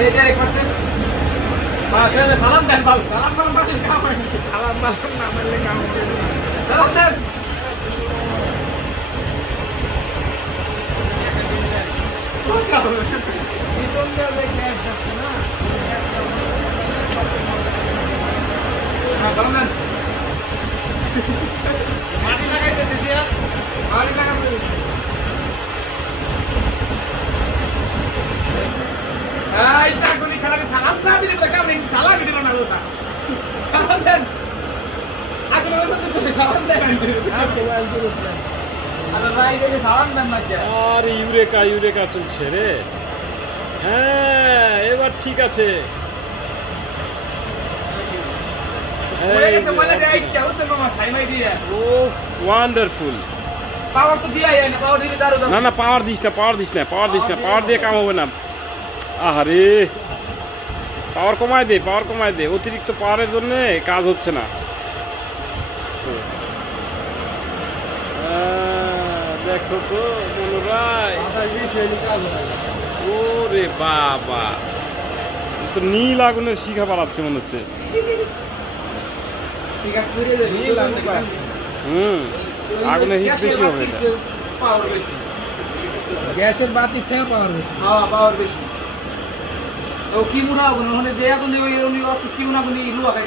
এই যে 1% মাশাআল্লাহ সালাম দেন ভালো সালাম মারলে কাম হয় সালাম মারলাম না মারলে কাম হবে না। সালাম দেন পিছন দিয়ে যে গ্যাস যাচ্ছে না, হ্যাঁ সালাম দেন মাটি লাগাইতে দিছি মাটি লাগাইতে এই টাকুনি খেলা সালাম না দিলে তো কাম নেই সালাম দিল না লোটা সালাম দেন আগে লোক তো সালাম দেন আর মোবাইল দিয়ে উঠলেন। আরে ভাই এই সালাম দেন না কে আর ইউরেকা ইউরেকা চলছে রে। হ্যাঁ এবার ঠিক আছে। ওরে গেছে মানে এই কেউ সে মামা সাইমাই দিয়ে ওফ ওয়ান্ডারফুল। পাওয়ার তো দিয়াই না পাওয়ার দিলে দারু দাও না না পাওয়ার দিস না পাওয়ার দিস না পাওয়ার দিস না পাওয়ার দিয়ে কাম হবে না। আহারে পাওয়ার কমায় দে অতিরিক্ত পাওয়ারের জন্য কাজ হচ্ছে না। দেখো তো মনোরায় ওরে বাবা এ তো নীল আগুনের শিখা পালাচ্ছে মনে হচ্ছে। ঠিক আছে করে দে নীল আগুন করা। আগুনের হিট বেশি হবে এটা। পাওয়ার বেশি গ্যাসের বাতির থেকে পাওয়ার বেশি। হ্যাঁ পাওয়ার বেশি ও কি মুড়া আগুন ওখানে যে আগুন ওই উনি কি মুড়া আগুন ইলু আগাই